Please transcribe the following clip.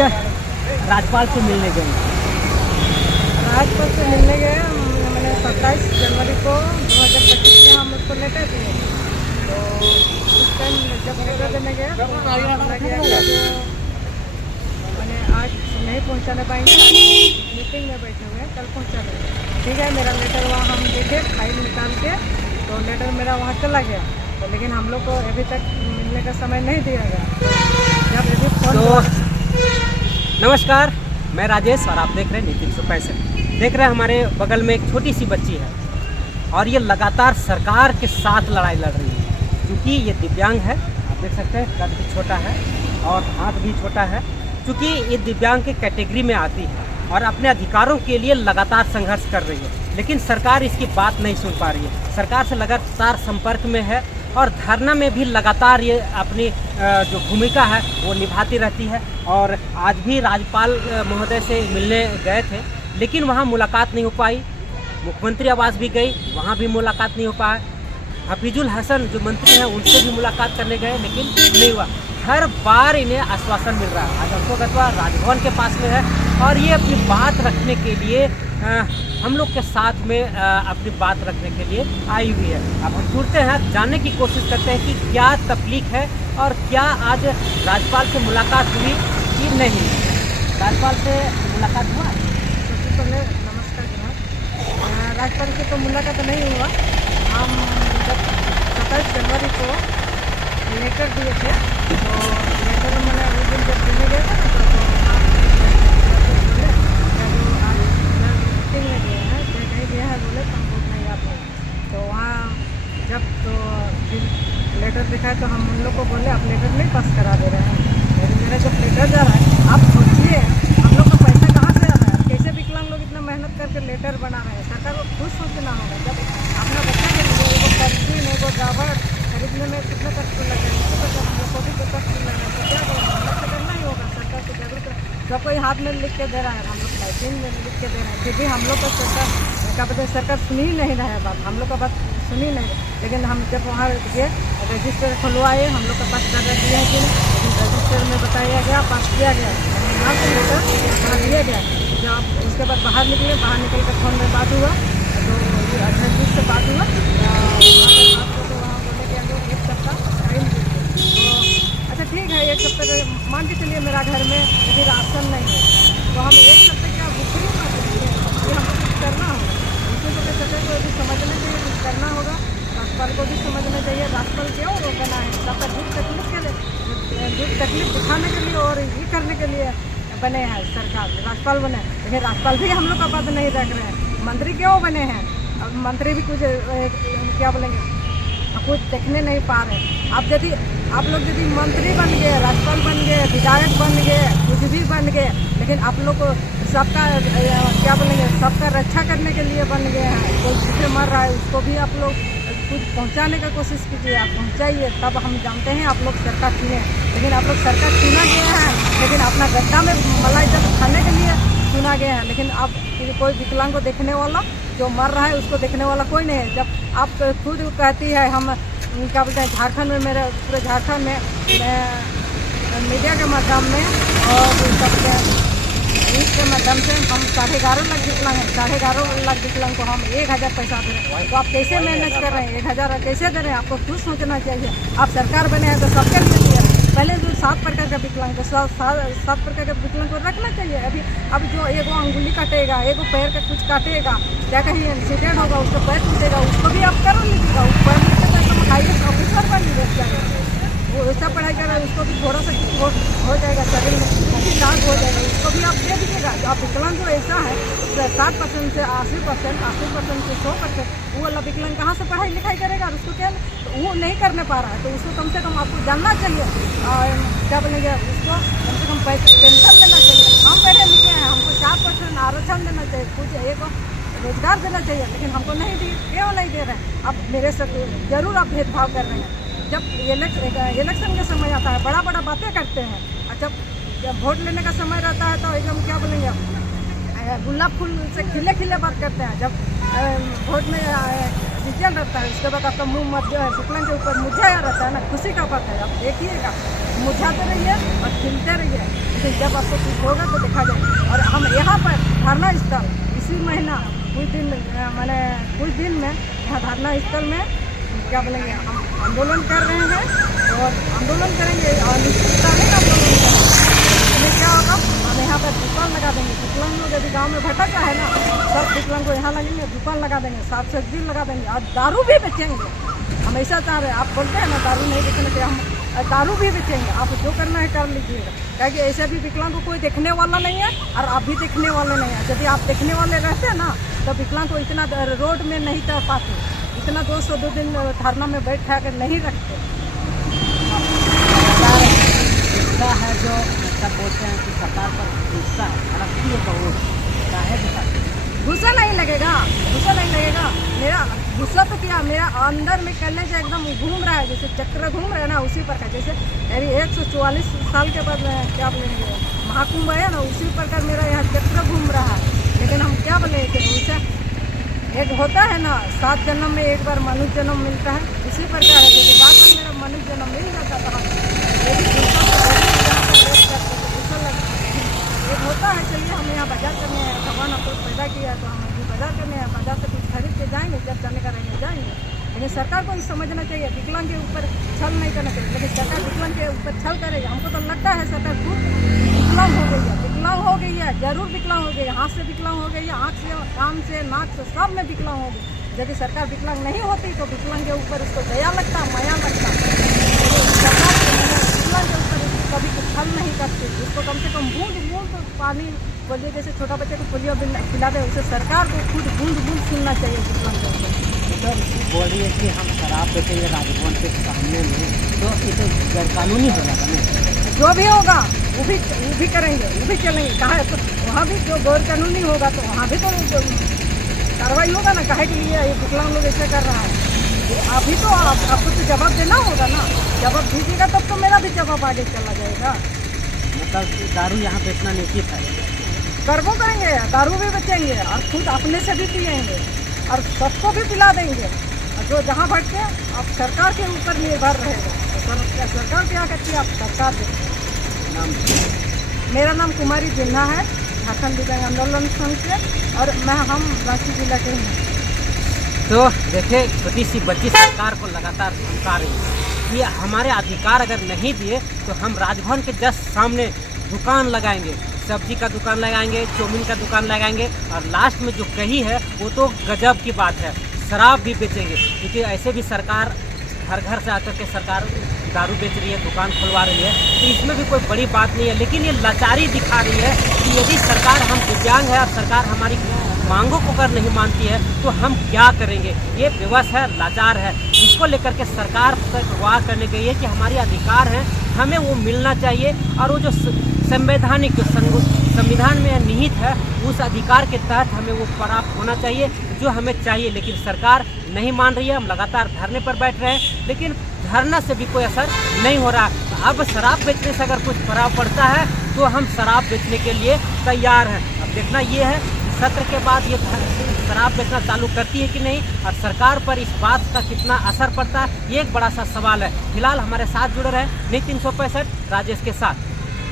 आज राज्यपाल से मिलने गए? राज्यपाल से मिलने गए। मैंने 27 जनवरी को 2025 में हम उसको लेटर दिए। तो उस टाइम जब लेटर देने गए तो बोला गया कि जो मैंने आज नहीं पहुंचाने पाएंगे, आज मीटिंग में बैठे हुए हैं, कल पहुंचा देंगे। ठीक है, मेरा लेटर वहाँ हम देखे फाइल निकाल के, तो लेटर मेरा वहाँ चला गया। तो लेकिन हम लोग को अभी तक मिलने का समय नहीं दिया गया। जब अभी फोन नमस्कार, मैं राजेश और आप देख रहे हैं नीति 365। देख रहे हैं हमारे बगल में एक छोटी सी बच्ची है और ये लगातार सरकार के साथ लड़ाई लड़ रही है, क्योंकि ये दिव्यांग है। आप देख सकते हैं कद भी छोटा है और हाथ भी छोटा है। क्योंकि ये दिव्यांग के कैटेगरी में आती है और अपने अधिकारों के लिए लगातार संघर्ष कर रही है, लेकिन सरकार इसकी बात नहीं सुन पा रही है। सरकार से लगातार संपर्क में है और धरना में भी लगातार ये अपनी जो भूमिका है वो निभाती रहती है। और आज भी राज्यपाल महोदय से मिलने गए थे, लेकिन वहाँ मुलाकात नहीं हो पाई। मुख्यमंत्री आवास भी गई, वहाँ भी मुलाकात नहीं हो पाया। हफीजुल हसन जो मंत्री हैं उनसे भी मुलाकात करने गए, लेकिन नहीं हुआ। हर बार इन्हें आश्वासन मिल रहा है। आज हमको गतवा राजभवन के पास में है और ये अपनी बात रखने के लिए हम लोग के साथ में अपनी बात रखने के लिए आई हुई है। अब हम जुड़ते हैं, जानने की कोशिश करते हैं कि क्या तकलीफ है और क्या आज राज्यपाल से मुलाकात हुई कि नहीं। राज्यपाल से मुलाकात हुआ? सबसे पहले नमस्कार जनाब। राज्यपाल से तो मुलाकात नहीं हुआ। हम जब 27 जनवरी को लेटर दिए थे, तो लेटर मैंने उस दिन जब देने गए थे ना, तो बोले जो आज मीटिंग में गए हैं, कहीं गया है, बोले तो हम लोग नहीं आ पाए। तो वहाँ जब तो फिर लेटर दिखाए तो हम उन लोग को बोले आप लेटर नहीं पास करा दे रहे हैं। लेकिन मेरा जब लेटर जा रहा है, आप सोचिए हम लोग का पैसा कहाँ से आ रहा है? कैसे विकलांग लोग इतना मेहनत करके लेटर बना रहे हैं? सरकार को खुद सोचना होगा। जब अपना बच्चा के लिए एगो पेंसिल एगो रबड़ खरीदने में कितना कष्ट लग रहा है, कोटी को कष्ट लग रहा है, तो क्या करें? हम लोग तो करना ही होगा। सरकार को जागरूक सब कोई हाथ में लिख के दे रहा है, हम लोग टाइपिंग में लिख के दे रहे हैं, फिर भी हम लोग का सरकार क्या बोलते हैं, सरकार सुन ही नहीं रहा है बात, हम लोग का बात सुन ही नहीं। लेकिन हम जब वहाँ गए रजिस्टर खुलवाए, हम लोग का पास कागज दिया है कि नहीं, लेकिन रजिस्टर में बताया गया पास किया गया, यहाँ से लेकर वहाँ दिया गया। जब उसके बाद बाहर निकले, बाहर निकल कर फोन में बात हुआ, तो अध्यक्ष जी से बात हुआ, आपको तो वहाँ बोले कि अगर एक सप्ताह टाइम दीजिए। तो अच्छा ठीक है, एक सप्ताह मान के चलिए मेरा घर में यदि राशन नहीं है तो हम एक सप्ताह क्या भूखे नहीं खा सकते? ये हमको कुछ करना होगा। उनके तो सरकार को भी समझना चाहिए, कुछ करना होगा। राज्यपाल को भी समझना चाहिए। राज्यपाल क्यों बना है? सबका दुख तकलीफ दिखाने के लिए और ये करने के लिए बने हैं सरकार, राज्यपाल बने। लेकिन राज्यपाल भी हम लोग का बात नहीं रख रहे हैं। मंत्री क्यों बने हैं? अब मंत्री भी कुछ क्या बोलेंगे, कुछ देखने नहीं पा रहे। आप लोग यदि मंत्री बन गए, राज्यपाल बन गए, विधायक बन गए, कुछ भी बन गए, लेकिन आप लोग को सबका क्या बोलेंगे, सबका रक्षा करने के लिए बन गए हैं। कोई जिसे मर रहा है उसको भी आप लोग कुछ पहुंचाने का कोशिश कीजिए, आप पहुंचाइए, तब हम जानते हैं आप लोग सरकार चुने। लेकिन आप लोग सरकार चुना गया है, लेकिन अपना गड्ढा में मलाई जब खाने के लिए चुना गया है। लेकिन अब कोई विकलांग को देखने वाला, जो मर रहा है उसको देखने वाला कोई नहीं है। जब आप खुद कहती है, हम क्या बोलते हैं, झारखंड में, मेरे पूरे झारखंड में मैं मीडिया के माध्यम में और सबके इसके माध्यम से हम 11.5 लाख विकलांग हैं। 11.5 लाख विकलांग को हम 1,000 पैसा दे रहे हैं। तो आप कैसे मैनेज कर रहे हैं? 1,000 कैसे दे रहे हैं? आपको खुद सोचना चाहिए। आप सरकार बने हैं तो सबके लिए दिए। पहले जो 7 प्रकार का विकलांग, तो 7 प्रकार के विकलांग को रखना चाहिए। अब जो एगो अंगुली काटेगा, एगो पैर का कुछ काटेगा, क्या कहीं एक्सीडेंट होगा, उसको पैर टूटेगा, उसको भी आप कर लीजिएगा। उस पैर में तो IAS ऑफिसर बन लीजिए। वो ऐसा पढ़ाई कर रहा है, उसको भी थोड़ा सा हो जाएगा, शरीर में चार्ज हो जाएगा, उसको भी आप दे दीजिएगा। जो आप विकलांग जो ऐसा है 60% से 80%, 80% से 100%, वो वाला विकलांग कहाँ से पढ़ाई लिखाई करेगा? और उसको क्या, तो वो नहीं करने पा रहा है, तो उसको कम से कम आपको जानना चाहिए। क्या बोलेंगे, उसको कम से कम पैसे पेंशन देना चाहिए। हम पढ़े लिखे हैं, हमको 4% आरक्षण देना चाहिए, कुछ एक रोजगार देना चाहिए, लेकिन हमको नहीं दिए। क्यों नहीं दे रहे हैं? अब मेरे से जरूर आप भेदभाव कर रहे हैं। जब इलेक्शन का समय आता है, बड़ा बड़ा बातें करते हैं, और जब वोट लेने का समय रहता है तो एकदम क्या बोलेंगे, गुलाब फूल से खिले खिले बात करते हैं। जब वोट में डिसीजन रहता है, उसके बाद आपका मुँह मत जो है विकलांग के ऊपर मुझे रहता है ना, खुशी का बात है। आप देखिएगा, मुझाते रहिए और खिलते रहिए। लेकिन जब आपको कुछ होगा तो देखा जाएगा। और हम यहाँ पर धरना स्थल इसी महीना कुछ दिन में यहाँ धरना स्थल में क्या बोलेंगे, हम आंदोलन कर रहे हैं और आंदोलन करेंगे और निश्चितकालीन आंदोलन करेंगे। इसमें क्या होगा, हम यहाँ पर दुकान लगा देंगे। विकलांग लोग यदि गाँव में भटका है ना, सब विकलांग को यहाँ लगेंगे, दुकान लगा देंगे, साग सब्जी लगा देंगे और दारू भी बेचेंगे। हम ऐसा चाह रहे हैं, आप बोलते हैं ना दारू नहीं बेचने के, हम दारू भी बेचेंगे। आप जो करना है कर लीजिएगा, क्योंकि ऐसे भी विकलांग को कोई देखने वाला नहीं है और आप भी देखने वाले नहीं है। यदि आप देखने वाले रहते हैं ना तो विकलांग को इतना रोड में नहीं कर पाते, इतना 202 दिन धरना में बैठा कर नहीं रखते। गुस्सा है जो सब बोलते हैं कि सरकार पर गुस्सा है, भड़कती है, तो चाहे गुस्सा नहीं लगेगा, गुस्सा नहीं लगेगा। मेरा गुस्सा तो क्या, मेरा अंदर में करने से एकदम घूम रहा है, जैसे चक्र घूम रहा है ना, उसी प्रकार जैसे अभी 144 साल के बाद क्या बोलेंगे महाकुंभ है ना, उसी प्रकार मेरा यहाँ चक्र घूम रहा है। लेकिन हम क्या बोले कि उसे एक होता है ना, 7 जन्म में एक बार मनुष्य जन्म मिलता है, उसी प्रकार है। यदि बार बार मेरा मनुष्य जन्म मिल जाता तो एक होता है, चलिए हम यहाँ बाजार करने हैं, भगवान आपको पैदा किया तो हम अभी बाजार करने हैं, बाजार से कुछ खरीद के जाएंगे, जब जाने का रहेंगे जाएंगे। लेकिन सरकार को समझना चाहिए, विकलांग के ऊपर छल नहीं करना चाहिए। लेकिन सरकार विकलांग के ऊपर छल करेगा, हमको तो लगता है सरकार खुद विकलांग हो गई है, विकलांग हो गई है, जरूर विकलांग हो गई है, हाथ से विकलांग हो गई है, आँख से, कान से, नाक से, सब में विकलांग हो गई। यदि सरकार विकलांग नहीं होती तो विकलांग के ऊपर उसको दया लगता, माया लगता। सरकार विकलांग के ऊपर कभी कुछ छल नहीं करती, उसको कम से कम बूंद बूंद पानी बोलिए, जैसे छोटा बच्चे को पोलियो पिला दे, उसे सरकार को खुद बूंद बूंद सुनना चाहिए विकलांग के ऊपर। सर बोल रही है कि हम शराब बेचेंगे राजभवन के सामने में, तो ये तो गैरकानूनी हो जाएगा ना। जो भी होगा वो भी करेंगे, वो भी चलेंगे। कहा तो वहाँ भी जो गैर कानूनी होगा तो वहाँ भी तो कार्रवाई होगा ना, काहे के लिए ये विकलांग लोग ऐसे कर रहा है। अभी तो आपको तो जवाब देना होगा ना, जवाब दीजिएगा तब तो मेरा भी जवाब आगे चला जाएगा। मतलब दारू यहाँ बेचना नहीं है, कर्मों करेंगे, दारू भी बेचेंगे और खुद अपने से भी पिएंगे और सबको भी पिला देंगे। और जो जहाँ भटके अब सरकार के ऊपर निर्भर रहेगा, तो सरकार क्या करती है, आप सरकार देखिए। नाम मेरा नाम कुमारी जिन्हा है, झारखंड दिव्यांग आंदोलन संघ से, और हम रांची जिला के हैं। तो देखिए, छोटी सी बच्ची सरकार को लगातार धमका रही है कि हमारे अधिकार अगर नहीं दिए तो हम राजभवन के जस्ट सामने दुकान लगाएंगे, सब्जी का दुकान लगाएंगे, चाउमीन का दुकान लगाएंगे, और लास्ट में जो कही है वो तो गजब की बात है, शराब भी बेचेंगे। क्योंकि ऐसे भी सरकार घर घर से आकर के सरकार दारू बेच रही है, दुकान खुलवा रही है, तो इसमें भी कोई बड़ी बात नहीं है। लेकिन ये लाचारी दिखा रही है कि यदि सरकार, हम दिव्यांग है और सरकार हमारी मांगों को अगर नहीं मानती है तो हम क्या करेंगे। ये विवश है, लाचार है, जिसको लेकर के सरकार तक वार करने गई है कि हमारे अधिकार हैं, हमें वो मिलना चाहिए। और वो जो संवैधानिक संविधान में निहित है, उस अधिकार के तहत हमें वो प्राप्त होना चाहिए जो हमें चाहिए। लेकिन सरकार नहीं मान रही है, हम लगातार धरने पर बैठ रहे हैं, लेकिन धरना से भी कोई असर नहीं हो रहा। अब शराब बेचने से अगर कुछ प्रभाव पड़ता है तो हम शराब बेचने के लिए तैयार हैं। अब देखना ये है सत्र के बाद ये शराब बेचना चालू करती है कि नहीं, और सरकार पर इस बात का कितना असर पड़ता है, ये एक बड़ा सा सवाल है। फिलहाल हमारे साथ जुड़े रहे नितिन 365 राजेश के साथ।